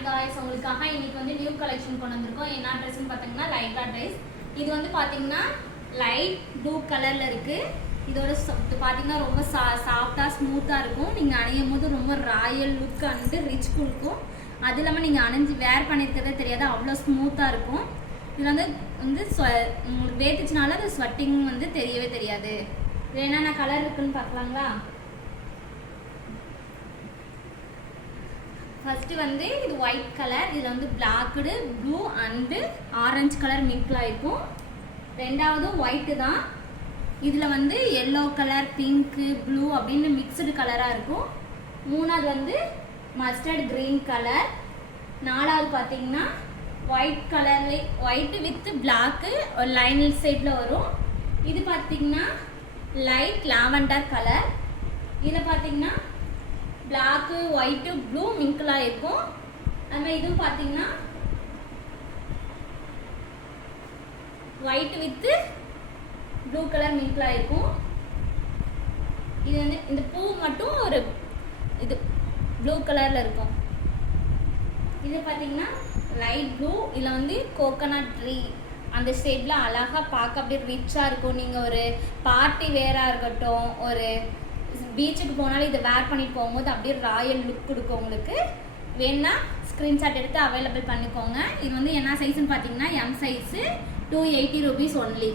Hi guys, உங்களுக்காக இன்னைக்கு வந்து நியூ கலெக்ஷன் கொண்டு வந்திருக்கோம். என்ன ட்ரெஸ்ன்னு பார்த்தீங்கன்னா லைக்ரா ட்ரெஸ். இது வந்து பார்த்தீங்கன்னா லைட் ப்ளூ கலரில் இருக்குது. இதோட பார்த்தீங்கன்னா ரொம்ப சாஃப்டாக ஸ்மூத்தாக இருக்கும். நீங்கள் அணியும் போது ரொம்ப ராயல் லுக் அண்டு ரிச் கொடுக்கும். அது இல்லாமல் நீங்கள் அணிஞ்சு வேர் பண்ணியிருக்கிறதே தெரியாது, அவ்வளோ ஸ்மூத்தாக இருக்கும். இதில் வந்து உங்களுக்கு வேட்டுச்சுனால அது ஸ்வெட்டிங் வந்து தெரியவே தெரியாது. இது என்னென்ன கலர் இருக்குன்னு பார்க்கலாங்களா? ஃபர்ஸ்ட் வந்து இது ஒயிட் கலர், இதில் வந்து பிளாக்டு ப்ளூ அண்டு ஆரஞ்சு கலர் மிக்ஸில் இருக்கும். ரெண்டாவது ஒயிட்டு தான், இதில் வந்து எல்லோ கலர் பிங்க்கு ப்ளூ அப்படின்னு மிக்சடு கலராக இருக்கும். மூணாவது வந்து மஸ்டர்ட் க்ரீன் கலர். நாலாவது பார்த்தீங்கன்னா ஒயிட் கலர்ல ஒயிட்டு வித் பிளாக்கு ஒரு லைன் சைடில் வரும். இது பார்த்தீங்கன்னா லைட் லாவெண்டர் கலர். இதில் பார்த்தீங்கன்னா பிளாக்கு ஒயிட்டு ப்ளூ மிங்கிளாக இருக்கும். அதுமாதிரி இதுவும் பார்த்தீங்கன்னா ஒயிட் வித்து ப்ளூ கலர் மிங்கிளாக இருக்கும். இது வந்து இந்த பூ மட்டும் ஒரு இது ப்ளூ கலரில் இருக்கும். இது பார்த்தீங்கன்னா லைட் ப்ளூ, இதில் வந்து கோகனட் ட்ரீ அந்த ஷேப்பில் அழகாக பார்க்க அப்படியே ரிச்சாக இருக்கும். நீங்கள் ஒரு பார்ட்டி வேராக இருக்கட்டும், ஒரு பீச்சுக்கு போனாலும் இதை வேர் பண்ணிட்டு போகும்போது அப்படியே ராயல் லுக் கொடுக்கும். உங்களுக்கு வேணுன்னா ஸ்க்ரீன்ஷாட் எடுத்து அவைலபிள் பண்ணிக்கோங்க. இது வந்து என்ன சைஸ்ன்னு பார்த்தீங்கன்னா எம் சைஸு 280 rupees ஒன்லி.